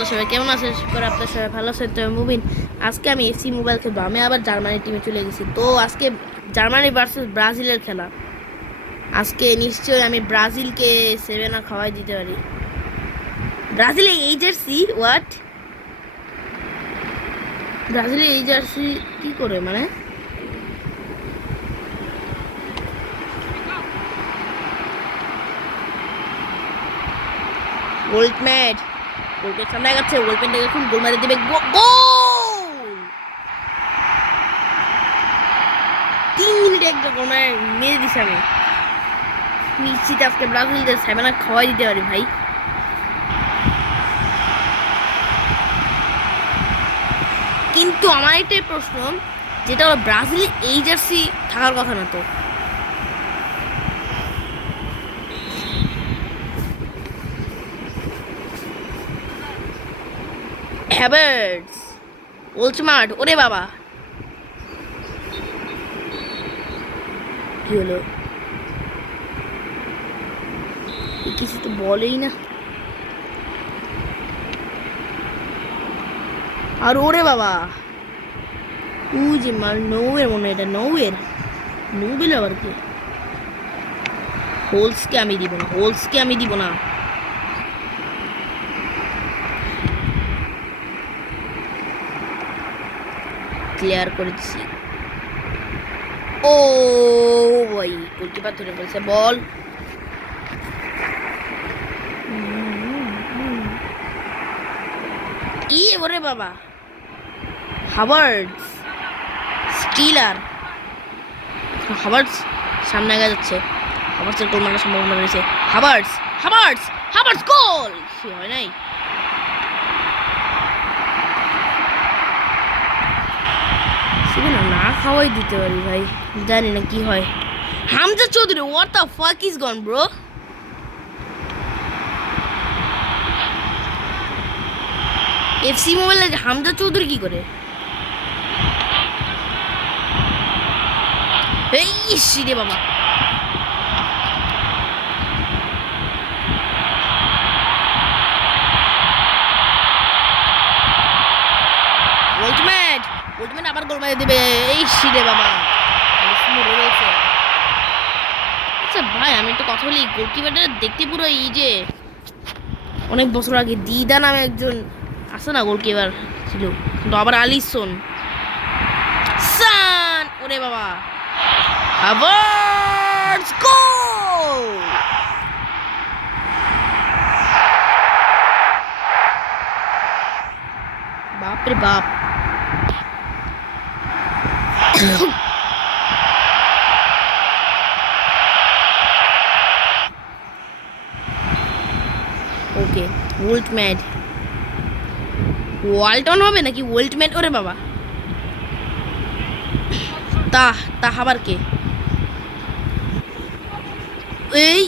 তো সবাই কেমন আছেন? করে আপনার সবাই ভালো আছেন? তো মুবিন আজকে আমি এফসি মোবাইল খেলবো। আমি আবার জার্মানির টিমে চলে গেছি। তো আজকে জার্মানি ভার্সেস ব্রাজিলের খেলা। আজকে নিশ্চয়ই আমি ব্রাজিলকে 7 খাওয়াই দিতে পারি। ব্রাজিলের এই জার্সি হোয়াট? ব্রাজিলের এই জার্সি কি করে মানে? গোল্ড ম্যাচ গোলপের সামনে গেছে, গোলপেন দেখুন গোল মারে দিবে। গোল! 3 মিনিটে একটা গোল মারে মেরে দিছে। আমি নিশ্চিত আজকে ব্রাজিলদের 7 খাওয়াই দিতে পারি ভাই। কিন্তু আমার একটাই প্রশ্ন, যেটা হলো ব্রাজিলে এই জার্সি থাকার কথা না তো। হ্যাভার্টস, ওলসমার্ট, ওরে বাবা কি হলো? কিছু তো বলেই না। আর ওরে বাবা, ওই যে মার নৌয়ের মনে হয়, এটা নৌয়ের নোবেল আবার কি? হোলসকে আমি দিব না, হোলসকে আমি দিব না। ক্লিয়ার করেছি। ও ভাই, গোলকিপার ধরে ফেলছে বল। ই ওরে বাবা, হাভার্টস স্টিলার। হাভার্টস সামনে আগে যাচ্ছে। হাভার্টসের গোল মারার সম্ভাবনা রয়েছে। হাভার্টস, হাভার্টস, হাভার্টস গোল! সে হয় নাই। সেখানে না খাওয়াই দিতে পারি ভাই, জানি না কি হয়। Hamza Chowdhury, what the fuck is gone bro? FC মোবাইলে হামজা চৌধুরী কি করে? এই রে বাবা, ওল্টম্যান, ওল্টম্যান আবার গোল মারিয়ে দেবে। এই রে বাবা, রয়েছে। আচ্ছা ভাই, আমি একটা কথা বলি, গোলকিপারটা দেখতে পুরো এই যে অনেক বছর আগে দিদা নামে একজন আছে না, গোলকিপার ছিল, কিন্তু আবার আলিসন সান, ওরে বাবা, হাভার্টস গোল! বাপরে বাপ। ওকে, ওল্টম্যান, ওয়ালটন হবে নাকি ওল্টম্যান? ওরে বাবা, তা তা আবার কে? এই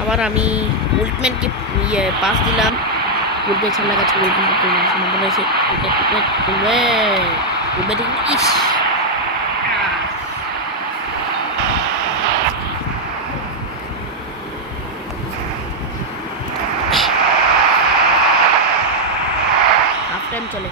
আবার আমি ওল্টম্যানকে পাস দিলাম। গোলপের সামনে কাছে সম্ভাবনা হয়েছে। ইস, হাফ টাইম চলে।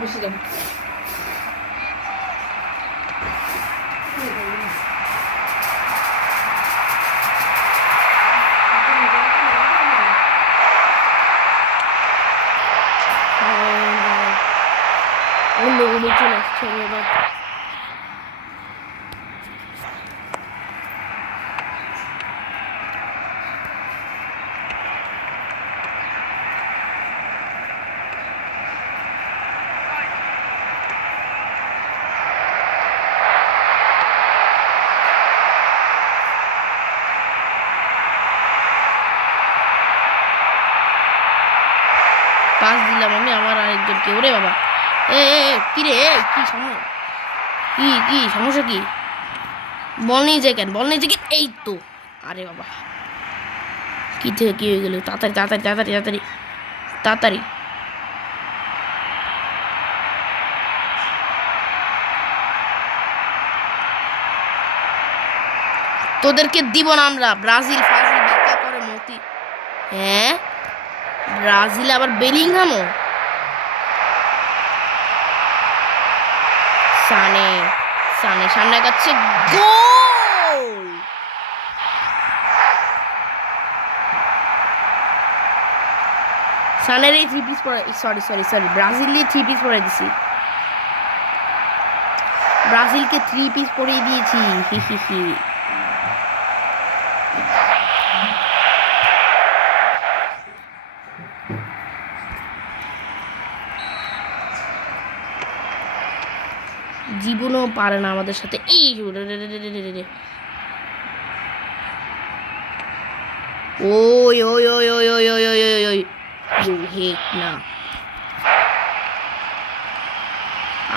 বসে অন্য রুমে চলে আসছে আমি আবার। পাস দিলাম আমি আমার আরেকজনকে। ওরে বাবা, এ কি রে, কি সমস্যা? কি সমস্যা কি? বল নিয়ে যায় কেন, বল নিয়ে যায় কেন? এই তো, আরে বাবা, কি থেকে কি হয়ে গেল? তাড়াতাড়ি তাড়াতাড়ি তাড়াতাড়ি তাড়াতাড়ি তাড়াতাড়ি। তোদেরকে দিব না আমরা। ব্রাজিল ফাজিল ভিক্ষা করে মতি। হ্যাঁ, ব্রাজিল আবার বেলিংহামও। সানে সানে সামনে যাচ্ছে, গোল। সানের এই 3 পিস পরে, সরি সরি সরি, ব্রাজিলের 3 পিস পরে দিছি। ব্রাজিলকে 3 পিস পরিয়ে দিয়েছি। হি হি হি। জীবনও পারে না আমাদের সাথে। এই ওই ওই ওই ওই ওই ওই ওই ওই ওই হেক না।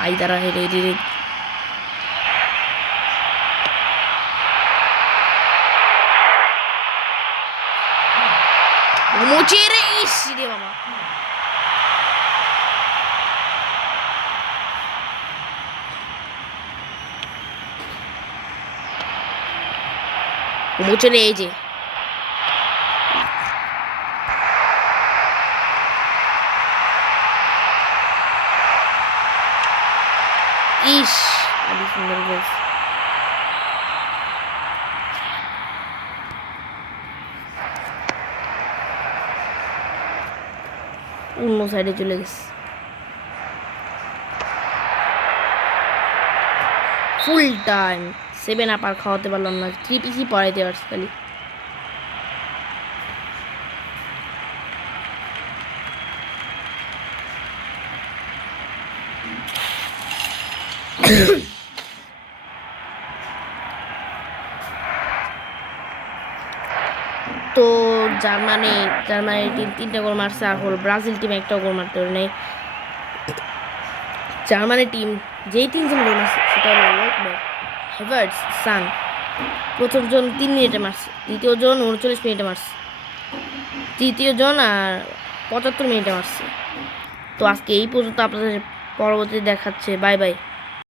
আই দাঁড়া, হেরে রে। মোচে রে, ইস রে বাবা। মোচে রে, এই যে ইস, আদি সুন্দর গোল। অন্য সাইডে চলে গেছে। ফুল টাইম 7 আপ আর খাওয়াতে পারলাম না। 3 পিসই পড়াইতে পারছি খালি। তো জার্মানি টিম 3টা গোল মারছে, আর হল ব্রাজিল টিম 1টাও গোল মারতে পারে নাই। জার্মানি টিম যেই 3জন গোল মারছে সেটা হলো ওয়েটব্যাক, হ্যাভার্টস, সান। প্রথম জন 3 মিনিটে মারছে, দ্বিতীয় জন 39 মিনিটে মারছে, তৃতীয় জন আর 75 মিনিটে মারছে। তো আজকে এই পর্যন্ত, আপনাদের পরবর্তী দেখাচ্ছে। Bye bye.